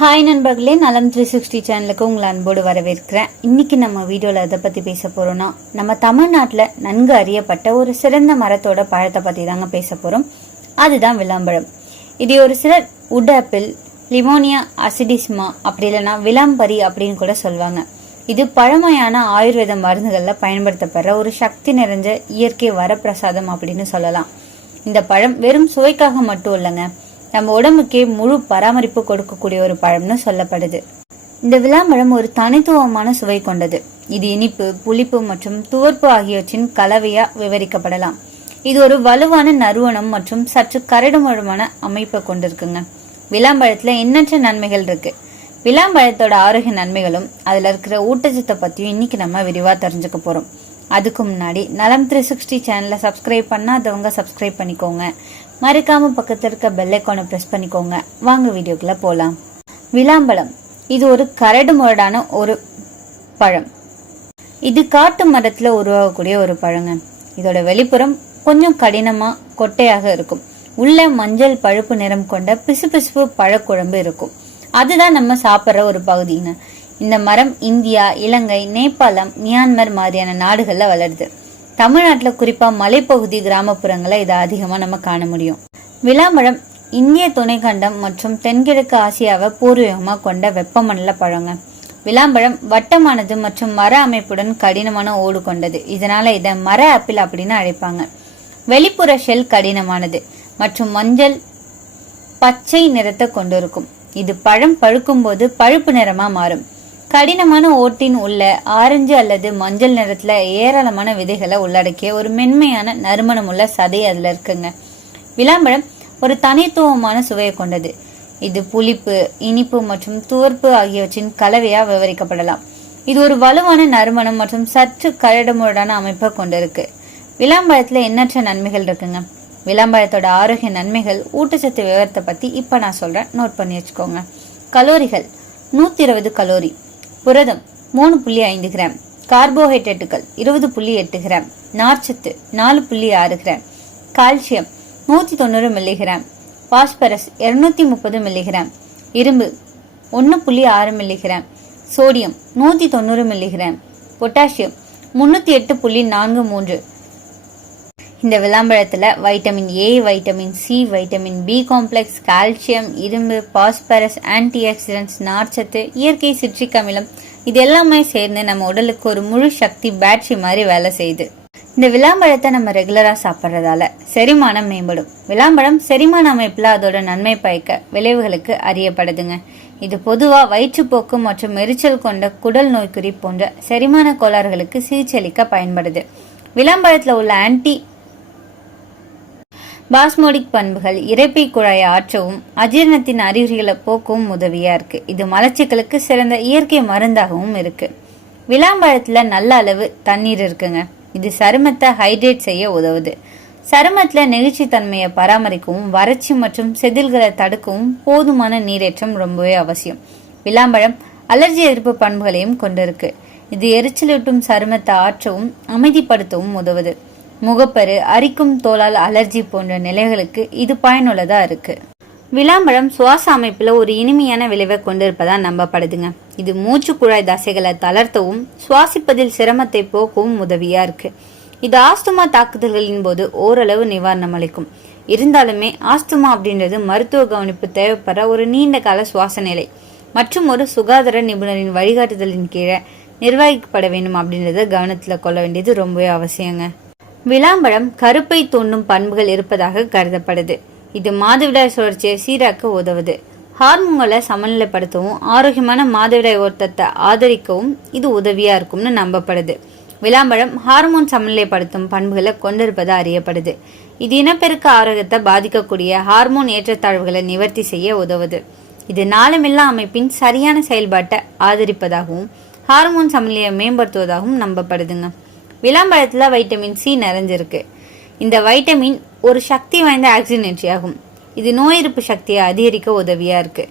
Hi நண்பர்களே, நலம் 360 சேனலுக்கு உங்களை அன்போடு வரவேற்கிறேன். இன்னைக்கு நம்ம வீடியோல எதை பத்தி பேச போறோம்னா, நம்ம தமிழ்நாட்டுல நன்கு அறியப்பட்ட ஒரு சிறந்த மரத்தோட பழத்தை பத்தி தாங்க பேச போறோம். அதுதான் விளாம்பழம். இது ஒரு சிலர் உட் ஆப்பிள், லிமோனியா அசிடிஸ்மா, அப்படி இல்லைன்னா விளாம்பரி அப்படின்னு கூட சொல்லுவாங்க. இது பழமையான ஆயுர்வேத மருந்துகள்ல பயன்படுத்தப்படுற ஒரு சக்தி நிறைஞ்ச இயற்கை வரப்பிரசாதம் அப்படின்னு சொல்லலாம். இந்த பழம் வெறும் சுவைக்காக மட்டும் இல்லைங்க, நம்ம உடம்புக்கே முழு பராமரிப்பு கொடுக்கக்கூடிய ஒரு பழம்னு சொல்லப்படுது. இந்த விளாம்பழம் ஒரு தனித்துவமான சுவை கொண்டது. இது இனிப்பு, புளிப்பு மற்றும் துவர்ப்பு ஆகியவற்றின் கலவையா விவரிக்கப்படலாம். இது ஒரு வலுவான நறுவனம் மற்றும் சற்று கரடுமுரடான அமைப்பை கொண்டிருக்குங்க. விளாம்பழத்துல எண்ணற்ற நன்மைகள் இருக்கு. விளாம்பழத்தோட ஆரோக்கிய நன்மைகளும் அதுல இருக்கிற ஊட்டச்சத்தை பத்தியும் இன்னைக்கு நம்ம விரிவா தெரிஞ்சுக்க போறோம். அதுக்கு முன்னாடி நலம் 360 சேனலை சப்ஸ்கிரைப் பண்ணாதவங்க சப்ஸ்கிரைப் பண்ணிக்கோங்க. மறக்காம பக்கத்துல இருக்க பெல் ஐகானை பிரஸ் பண்ணிக்கோங்க. வாங்க வீடியோக்குள்ள போலாம். விளாம்பழம் இது ஒரு கரடு முரடான ஒரு பழம். இது காட்டு மரத்துல உருவாகக்கூடிய ஒரு பழங்க. இதோட வெளிப்புறம் கொஞ்சம் கடினமா கொட்டையாக இருக்கும். உள்ள மஞ்சள் பழுப்பு நிறம் கொண்ட பிசுபிசுப்பு பழக்குழம்பு இருக்கும். அதுதான் நம்ம சாப்பிட்ற ஒரு பகுதிங்க. இந்த மரம் இந்தியா, இலங்கை, நேபாளம், மியான்மர் மாதிரியான நாடுகள்ல வளருது. தமிழ்நாட்டுல குறிப்பா மலைப்பகுதி, கிராமப்புறங்கள இதை அதிகமா நம்ம காண முடியும். விளாம்பழம் இந்திய துணைக்கண்டம் மற்றும் தென்கிழக்கு ஆசியாவை பூர்வீகமா கொண்ட வெப்பமண்டல பழங்க. விளாம்பழம் வட்டமானது மற்றும் மர அமைப்புடன் கடினமான ஓடு கொண்டது. இதனால இதை மர ஆப்பிள் அப்படின்னு அழைப்பாங்க. வெளிப்புற ஷெல் கடினமானது மற்றும் மஞ்சள் பச்சை நிறத்தை கொண்டிருக்கும். இது பழம் பழுக்கும் போது பழுப்பு நிறமா மாறும். கடினமான ஓட்டின் உள்ள ஆரஞ்சு அல்லது மஞ்சள் நிறத்துல ஏராளமான விதைகளை உள்ளடக்கிய ஒரு மென்மையான நறுமணம் உள்ள சதை அதுல இருக்குங்க. விளாம்பழம் ஒரு தனித்துவமான சுவையை கொண்டது. இது புளிப்பு, இனிப்பு மற்றும் துவர்ப்பு ஆகியவற்றின் கலவையா விவரிக்கப்படலாம். இது ஒரு வலுவான நறுமணம் மற்றும் சற்று கரடுமுரடான அமைப்பை கொண்டிருக்கு. விளாம்பழத்துல எண்ணற்ற நன்மைகள் இருக்குங்க. விளாம்பழத்தோட ஆரோக்கிய நன்மைகள், ஊட்டச்சத்து விவரத்தை பத்தி இப்ப நான் சொல்றேன், நோட் பண்ணி வச்சுக்கோங்க. கலோரிகள் 120 கலோரி, புரதம் 3.5 கிராம், கார்போஹைட்ரேட்டுகள் 20.8 கிராம், நார்ச்சத்து 4.6 gram, calcium 190 milligram, phosphorus 230 milligram, இரும்பு 1.6 மில்லிகிராம், சோடியம் 190 மில்லிகிராம், பொட்டாசியம் 308.43. இந்த விளாம்பழத்துல vitamin A, vitamin C, vitamin B complex, calcium, இரும்பு, பாஸ்பரஸ், ஆன்டி ஆக்சிடென்ட்ஸ், நார்ச்சத்து, இயற்கை சிட்ரிக் அமிலம், இது எல்லாமே சேர்ந்து நம்ம உடலுக்கு ஒரு முழு சக்தி பேட்டரி மாதிரி வேலை செய்யுது. இந்த விளாம்பழத்தை நம்ம ரெகுலரா சாப்பிட்றதால செரிமானம் மேம்படும். விளாம்பழம் செரிமான அமைப்புல அதோட நன்மை பயக்க விளைவுகளுக்கு அறியப்படுதுங்க. இது பொதுவா வயிற்றுப்போக்கு மற்றும் எரிச்சல் கொண்ட குடல் நோய்க்குறி போன்ற செரிமான கோளாறுகளுக்கு சிகிச்சையளிக்க பயன்படுது. விளாம்பழத்துல உள்ள ஆன்டி பாஸ்மோடிக் பண்புகள் இரைப்பை குழாயை ஆற்றவும் அஜீரணத்தின் அறிகுறிகளை போக்கவும் உதவியா இருக்கு. இது மலச்சிக்கலுக்கு சிறந்த இயற்கை மருந்தாகவும் இருக்கு. விளாம்பழத்துல நல்ல அளவு தண்ணீர் இருக்குங்க. இது சருமத்தை ஹைட்ரேட் செய்ய உதவுது. சருமத்துல நெகிழ்ச்சி தன்மையை பராமரிக்கவும் வறட்சி மற்றும் செதில்களை தடுக்கவும் போதுமான நீரேற்றம் ரொம்பவே அவசியம். விளாம்பழம் அலர்ஜி எதிர்ப்பு பண்புகளையும் கொண்டிருக்கு. இது எரிச்சலூட்டும் சருமத்தை ஆற்றவும் அமைதிப்படுத்தவும் உதவுது. முகப்பரு, அரிக்கும் தோலால் அலர்ஜி போன்ற நிலைகளுக்கு இது பயனுள்ளதா இருக்கு. விளாம்பழம் சுவாச அமைப்புல ஒரு இனிமையான விளைவை கொண்டிருப்பதா நம்பப்படுதுங்க. இது மூச்சு குழாய் தசைகளை தளர்த்தவும் சுவாசிப்பதில் சிரமத்தை போக்கவும் உதவியா இருக்கு. இது ஆஸ்துமா தாக்குதல்களின் போது ஓரளவு நிவாரணம் அளிக்கும். இருந்தாலுமே ஆஸ்துமா அப்படின்றது மருத்துவ கவனிப்பு தேவைப்படுற ஒரு நீண்ட கால சுவாச நிலை மற்றும் ஒரு சுகாதார நிபுணரின் வழிகாட்டுதலின் கீழே நிர்வகிக்கப்பட வேண்டும் அப்படின்றத கவனத்துல கொள்ள வேண்டியது ரொம்பவே அவசியங்க. விளாம்பழம் கருப்பை தூண்டும் பண்புகள் இருப்பதாக கருதப்படுது. இது மாதவிடாய் சுழற்சியை சீராக்க உதவுது. ஹார்மோன்களை சமநிலைப்படுத்தவும் ஆரோக்கியமான மாதவிடாய் ஓட்டத்தை ஆதரிக்கவும் இது உதவியா இருக்கும்னு நம்பப்படுது. விளாம்பழம் ஹார்மோன் சமநிலைப்படுத்தும் பண்புகளை கொண்டிருப்பது அறியப்படுது. இது இனப்பெருக்க ஆரோக்கியத்தை பாதிக்கக்கூடிய ஹார்மோன் ஏற்றத்தாழ்வுகளை நிவர்த்தி செய்ய உதவுது. இது நாளமில்லா அமைப்பின் சரியான செயல்பாட்டை ஆதரிப்பதாகவும் ஹார்மோன் சமநிலையை மேம்படுத்துவதாகவும் நம்பப்படுதுங்க. விளாம்பழத்துல வைட்டமின் சி நிறைஞ்சிருக்கு. இந்த வைட்டமின் ஒரு சக்தி வாய்ந்த ஆக்சிஜனேற்றி ஆகும். இது நோய் எதிர்ப்பு சக்தியை அதிகரிக்க உதவியா இருக்கு.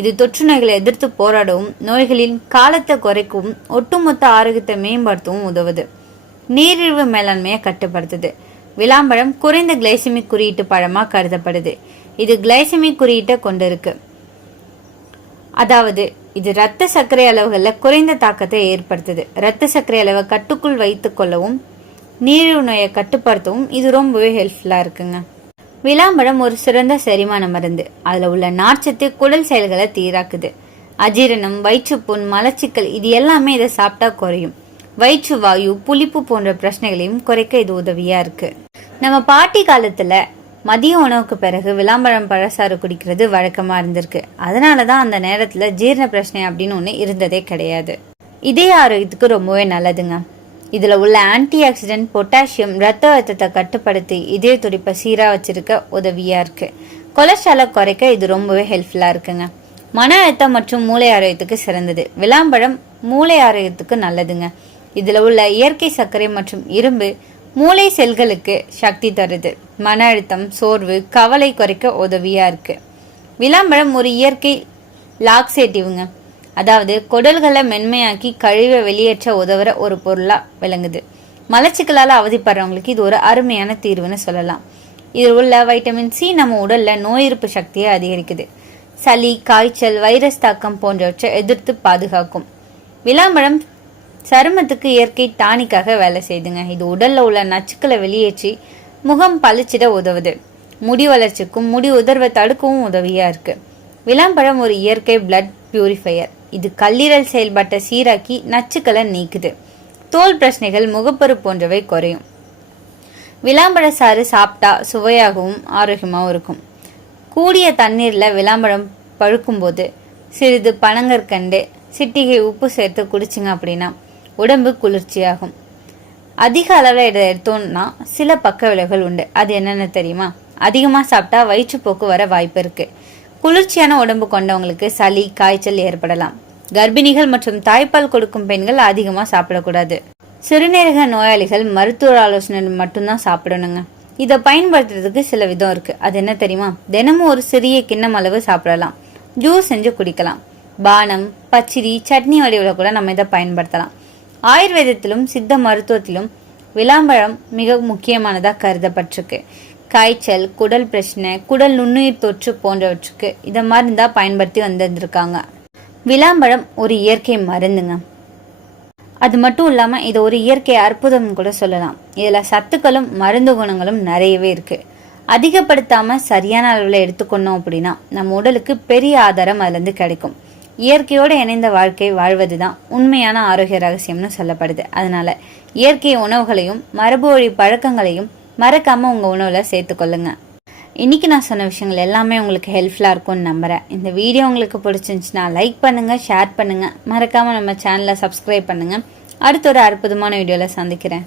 இது தொற்று நோய்களை எதிர்த்து போராடவும் நோய்களின் காலத்தை குறைக்கவும் ஒட்டுமொத்த ஆரோக்கியத்தை மேம்படுத்தவும் உதவுது. நீரிழிவு மேலாண்மையை கட்டுப்படுத்துது. விளாம்பழம் குறைந்த கிளைசமிக் குறியீட்டு பழமா கருதப்படுது. இது கிளைசமிக் குறியீட்டை கொண்டிருக்கு. அதாவது இது இரத்த சர்க்கரை அளவுகளில் குறைந்த தாக்கத்தை ஏற்படுத்துது. இரத்த சர்க்கரை அளவை கட்டுக்குள் வைத்துக் கொள்ளவும் நீரிழிவு நோயை கட்டுப்படுத்தவும் இது ரொம்பவே ஹெல்ப்ஃபுல்லா இருக்குங்க. விளாம்பழம் ஒரு சிறந்த செரிமான மருந்து. அதுல உள்ள நார்ச்சத்து குடல் செயல்களை தீராக்குது. அஜீரணம், வயிற்றுப்புண், மலச்சிக்கல் இது எல்லாமே இதை சாப்பிட்டா குறையும். வயிற்று வாயு, புளிப்பு போன்ற பிரச்சனைகளையும் குறைக்க இது உதவியா இருக்கு. நம்ம பாட்டி காலத்துல மதிய உணவுக்கு பிறகு விளாம்பழம் பழசாறு குடிக்கிறது வழக்கமா இருந்திருக்கு. அதனாலதான் அந்த நேரத்துல ஜீரண பிரச்சனை அப்படின்னு ஒண்ணு இருந்ததே கிடையாது. இதய ஆரோக்கியத்துக்கு ரொம்பவே நல்லதுங்க. இதுல உள்ள ஆன்டி ஆக்சிடென்ட் பொட்டாசியம் ரத்த அழுத்தத்தை கட்டுப்படுத்தி இதய துடிப்பை சீரா வச்சிருக்க உதவியா இருக்கு. கொலஸ்ட்ராலை குறைக்க இது ரொம்பவே ஹெல்ப்ஃபுல்லா இருக்குங்க. மன அழுத்தம் மற்றும் மூளை ஆரோக்கியத்துக்கு சிறந்தது. விளாம்பழம் மூளை ஆரோக்கியத்துக்கு நல்லதுங்க. இதுல உள்ள இயற்கை சர்க்கரை மற்றும் இரும்பு மூளை செல்களுக்கு சக்தி தருது. மன அழுத்தம், சோர்வு, கவலை குறைக்க உதவியா இருக்கு. விளாம்பழம் ஒரு இயற்கை லாக்ஸேட்டிவ்ங்க. அதாவது குடல்களை மென்மையாக்கி கழிவை வெளியேற்ற உதவுற ஒரு பொருளா விளங்குது. மலச்சிக்கலால அவதிப்படுறவங்களுக்கு இது ஒரு அருமையான தீர்வுன்னு சொல்லலாம். இதில் உள்ள வைட்டமின் சி நம்ம உடல்ல நோய் எதிர்ப்பு சக்தியை அதிகரிக்குது. சளி, காய்ச்சல், வைரஸ் தாக்கம் போன்றவற்றை எதிர்த்து பாதுகாக்கும். விளாம்பழம் சருமத்துக்கு இயற்கை டானிக்காக வேலை செய்யுதுங்க. இது உடல்ல உள்ள நச்சுக்களை வெளியேற்றி முகம் பளிச்சிட உதவுது. முடி வளர்ச்சிக்கும் முடி உதர்வை தடுக்கவும் உதவியா இருக்கு. விளாம்பழம் ஒரு இயற்கை பிளட் பியூரிஃபையர். இது கல்லீரல் செயல்பாட்டை சீராக்கி நச்சுக்களை நீக்குது. தோல் பிரச்சனைகள், முகப்பரு போன்றவை குறையும். விளாம்பழ சாறு சாப்பிட்டா சுவையாகவும் ஆரோக்கியமாகவும் இருக்கும். கூடிய தண்ணீர்ல விளாம்பழம் பழுக்கும் போது சிறிது பனங்கற்கண்டு, சிட்டிகை உப்பு சேர்த்து குடிச்சிங்க அப்படின்னா உடம்பு குளிர்ச்சியாகும். அதிக அளவில் இதை எடுத்தோம்னா சில பக்க விளைவுகள் உண்டு. அது என்னென்னு தெரியுமா? அதிகமா சாப்பிட்டா வயிற்றுப்போக்கு வர வாய்ப்பு இருக்கு. குளிர்ச்சியான உடம்பு கொண்டவங்களுக்கு சளி, காய்ச்சல் ஏற்படலாம். கர்ப்பிணிகள் மற்றும் தாய்ப்பால் கொடுக்கும் பெண்கள் அதிகமா சாப்பிடக்கூடாது. சிறுநீரக நோயாளிகள் மருத்துவ ஆலோசனை மட்டும்தான் சாப்பிடணுங்க. இதை பயன்படுத்துறதுக்கு சில விதம் இருக்கு. அது என்ன தெரியுமா? தினமும் ஒரு சிறிய கிண்ணம் அளவு சாப்பிடலாம். ஜூஸ் செஞ்சு குடிக்கலாம். பானம், பச்சிரி, சட்னி வடிவில் கூட நம்ம இதை பயன்படுத்தலாம். ஆயுர்வேதத்திலும் சித்த மருத்துவத்திலும் விளாம்பழம் மிக முக்கியமானதா கருதப்பட்டிருக்கு. காய்ச்சல், குடல் பிரச்சனை, குடல் நுண்ணுயிர் தொற்று போன்றவற்றுக்கு இதை மருந்தா பயன்படுத்தி வந்திருக்காங்க. விளாம்பழம் ஒரு இயற்கை மருந்துங்க. அது மட்டும் இல்லாம இது ஒரு இயற்கை அற்புதம் கூட சொல்லலாம். இதுல சத்துக்களும் மருந்து குணங்களும் நிறையவே இருக்கு. அதிகப்படுத்தாம சரியான அளவுல எடுத்துக்கொண்டோம் அப்படின்னா நம்ம உடலுக்கு பெரிய ஆதாரம் அதுல இருந்து கிடைக்கும். இயற்கையோடு இணைந்த வாழ்க்கை வாழ்வதுதான் உண்மையான ஆரோக்கிய ரகசியம்னு சொல்லப்படுது. அதனால இயற்கை உணவுகளையும் மரபு வழி பழக்கங்களையும் மறக்காம உங்க உணவுல சேர்த்துக்கொள்ளுங்க. இன்னைக்கு நான் சொன்ன விஷயங்கள் எல்லாமே உங்களுக்கு ஹெல்ப்ஃபுல்லா இருக்கும்னு நம்புறேன். இந்த வீடியோ உங்களுக்கு பிடிச்சிருந்துச்சுன்னா லைக் பண்ணுங்க, ஷேர் பண்ணுங்க, மறக்காம நம்ம சேனலை சப்ஸ்கிரைப் பண்ணுங்க. அடுத்த ஒரு அற்புதமான வீடியோல சந்திக்கிறேன்.